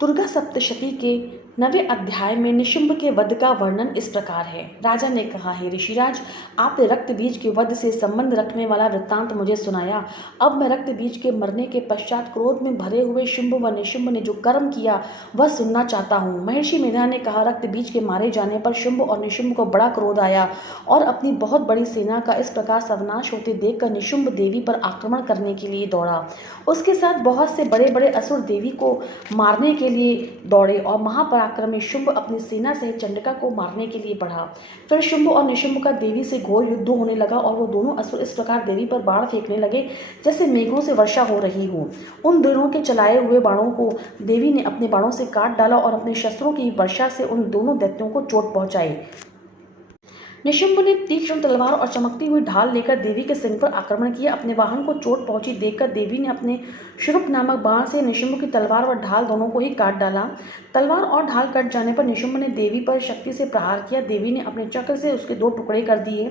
दुर्गा सप्तशती के 9वें अध्याय में निशुंभ के वध का वर्णन इस प्रकार है। राजा ने कहा, हे ऋषिराज, आपने रक्त बीज के वध से संबंध रखने वाला वृत्तांत मुझे सुनाया। अब मैं रक्त बीज के मरने के पश्चात क्रोध में भरे हुए शुंभ व निशुंभ ने जो कर्म किया वह सुनना चाहता हूँ। महर्षि मेधा ने कहा, रक्त बीज के मारे जाने पर शुंभ और निशुंभ को बड़ा क्रोध आया और अपनी बहुत बड़ी सेना का इस प्रकार सर्वनाश होते देखकर निशुंभ देवी पर आक्रमण करने के लिए दौड़ा। उसके साथ बहुत से बड़े बड़े असुर देवी को मारने के लिए दौड़े और महापराक्रमी शुंभ अपनी सेना सहित चंडिका को मारने के लिए बढ़ा। फिर शुंभ और निशुंभ का देवी से घोर युद्ध होने लगा और वो दोनों असुर इस प्रकार देवी पर बाण फेंकने लगे जैसे मेघों से वर्षा हो रही हो। उन दोनों के चलाए हुए बाणों को देवी ने अपने बाणों से काट डाला और अपने शस्त्रों की वर्षा से उन दोनों दैत्यों को चोट पहुंचाई। निशुंभ ने तीक्ष्ण तलवार और चमकती हुई ढाल लेकर देवी के सिंह पर आक्रमण किया। अपने वाहन को चोट पहुंची देखकर देवी ने अपने शुरुप नामक बाण से निशुंभ की तलवार व ढाल दोनों को ही काट डाला। तलवार और ढाल कट जाने पर निशुंभ ने देवी पर शक्ति से प्रहार किया। देवी ने अपने चक्र से उसके 2 टुकड़े कर दिए।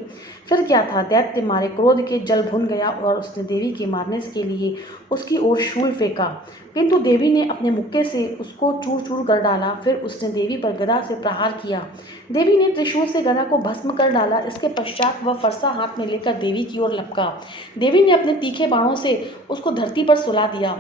फिर क्या था, दैत्य मारे क्रोध के जल भुन गया और उसने देवी के मारने के लिए उसकी ओर शूल फेंका, किंतु देवी ने अपने मुक्के से उसको चूर चूर कर डाला। फिर उसने देवी पर गदा से प्रहार किया। देवी ने त्रिशूल से गदा को भस्म कर डाला। इसके पश्चात वह फरसा हाथ में लेकर देवी की ओर लपका। देवी ने अपने तीखे बाणों से उसको धरती पर सुला दिया।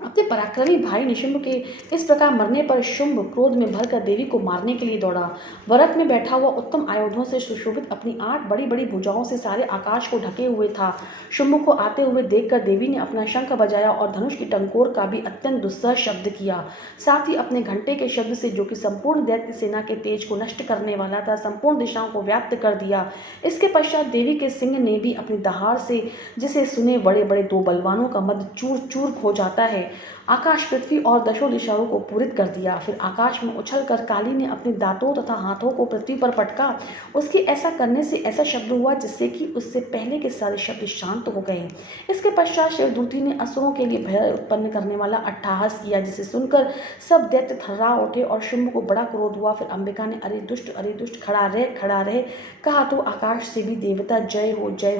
अपने पराक्रमी भाई निशुंभ के इस प्रकार मरने पर शुंभ क्रोध में भरकर देवी को मारने के लिए दौड़ा। वरत में बैठा हुआ उत्तम आयुधों से सुशोभित अपनी 8 बड़ी बड़ी भुजाओं से सारे आकाश को ढके हुए था। शुंभ को आते हुए देखकर देवी ने अपना शंख बजाया और धनुष की टंकोर का भी अत्यंत दुस्सह शब्द किया। साथ ही अपने घंटे के शब्द से, जो कि संपूर्ण दैत्य सेना के तेज को नष्ट करने वाला था, संपूर्ण दिशाओं को व्याप्त कर दिया। इसके पश्चात देवी के सिंह ने भी अपनी दहाड़ से, जिसे सुने बड़े बड़े 2 बलवानों का मद चूर चूर हो जाता है, आकाश, पृथ्वी और दशों दिशाओं को पूरित कर दिया। फिर आकाश में उछलकर काली ने अपने दांतों तथा हाथों को पृथ्वी पर पटका। उसके ऐसा करने से ऐसा शब्द हुआ जिससे कि उससे पहले के सारे शब्द शांत हो गए। इसके पश्चात शिवदूती ने असुरों के लिए भय उत्पन्न करने वाला अट्टहास किया, जिसे सुनकर सब दैत्य थर्रा उठे और शुंभ को बड़ा क्रोध हुआ। फिर अंबिका ने अरे दुष्ट, खड़ा रहे कहा तो आकाश से भी देवता जय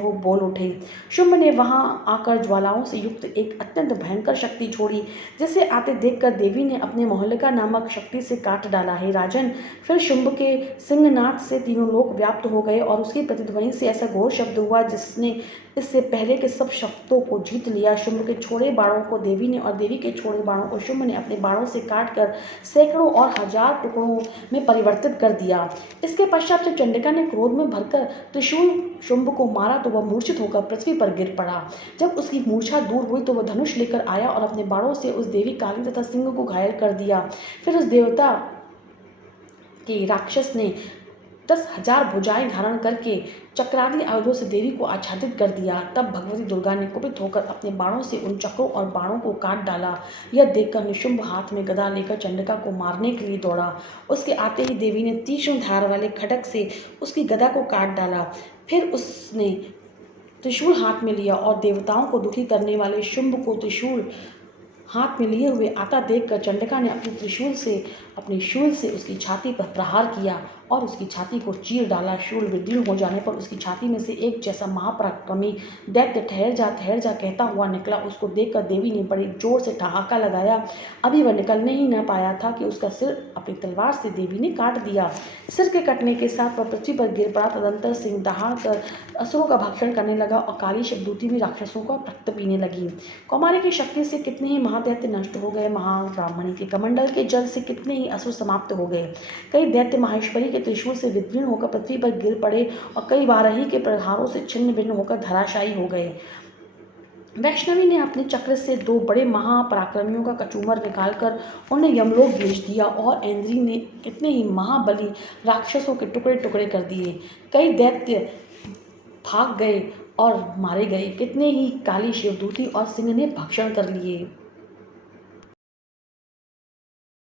हो बोल उठे। शुंभ ने वहां आकर ज्वालाओं से युक्त एक अत्यंत भयंकर शक्ति छोड़ी, जिसे आते देखकर देवी ने अपने मोहलिका नामक शक्ति से काट डाला। हे राजन, फिर शुंभ के सिंहनाद से तीनों लोक व्याप्त हो गए और उसकी प्रतिध्वनि से ऐसा घोर शब्द हुआ जिसने इससे पहले के सब शब्दों को जीत लिया। शुंभ के छोड़े बाणों को देवी ने और देवी के छोड़े बाणों को शुंभ ने अपने बाणों से काटकर सैकड़ों और हजार टुकड़ों में परिवर्तित कर दिया। इसके पश्चात जब चंडिका ने क्रोध में भरकर त्रिशूल शुंभ को मारा तो वह मूर्छित होकर पृथ्वी पर गिर पड़ा। जब उसकी मूर्छा दूर हुई तो वह धनुष लेकर आया और अपने बाणों से उस देवी काली तथा सिंह को घायल कर दिया। फिर उस देवता के राक्षस ने 10,000 भुजाएं धारण करके चक्रादि आयुधों से देवी को आच्छादित कर दिया। तब भगवती दुर्गा ने कुपित होकर अपने बाणों से उन चक्रों और बाणों को काट डाला। यह देखकर निशुंभ हाथ में गदा लेकर चंडिका को मारने के लिए दौड़ा। उसके आते ही देवी ने तीक्ष्ण धार वाले खड्ग से उसकी गदा को काट डाला। फिर उसने त्रिशूल हाथ में लिया और देवताओं को दुखी करने वाले शुंभ को त्रिशूल हाथ में लिए हुए आता देखकर चंडिका ने अपने शूल से उसकी छाती पर प्रहार किया और उसकी छाती को चीर डाला। शूल विदीर्ण हो जाने पर उसकी छाती में से एक जैसा महापराक्रमी दैत्य ठहर जा कहता हुआ निकला। उसको देखकर देवी ने बड़े जोर से ठहाका लगाया। अभी वह निकलने ही न पाया था कि उसका सिर अपनी तलवार से देवी ने काट दिया। सिर के कटने के साथ वह पृथ्वी पर गिर पड़ा। तदंतर सिंह दहाड़ कर असुरों का भक्षण करने लगा और काली शिवदूती भी राक्षसों का रक्त पीने लगी। कौमारी की शक्ति से कितने ही महादैत्य नष्ट हो गए। महाब्राह्मणी के कमंडल के जल से कितने ही असुर समाप्त हो गए। कई दैत्य माहेश्वरी के त्रिशूल से विदीर्ण होकर पृथ्वी पर गिर पड़े और कई वाराही के प्रहारों से छिन्न भिन्न होकर धराशायी हो गए। वैष्णवी ने अपने चक्र से 2 बड़े महापराक्रमियों का कचूमर निकालकर उन्हें यमलोक भेज दिया और ऐन्द्री ने कितने ही महाबली राक्षसों के टुकड़े टुकड़े कर दिए। कई दैत्य भाग गए और मारे गए। कितने ही काली शिवदूती और सिंह ने भक्षण कर लिए।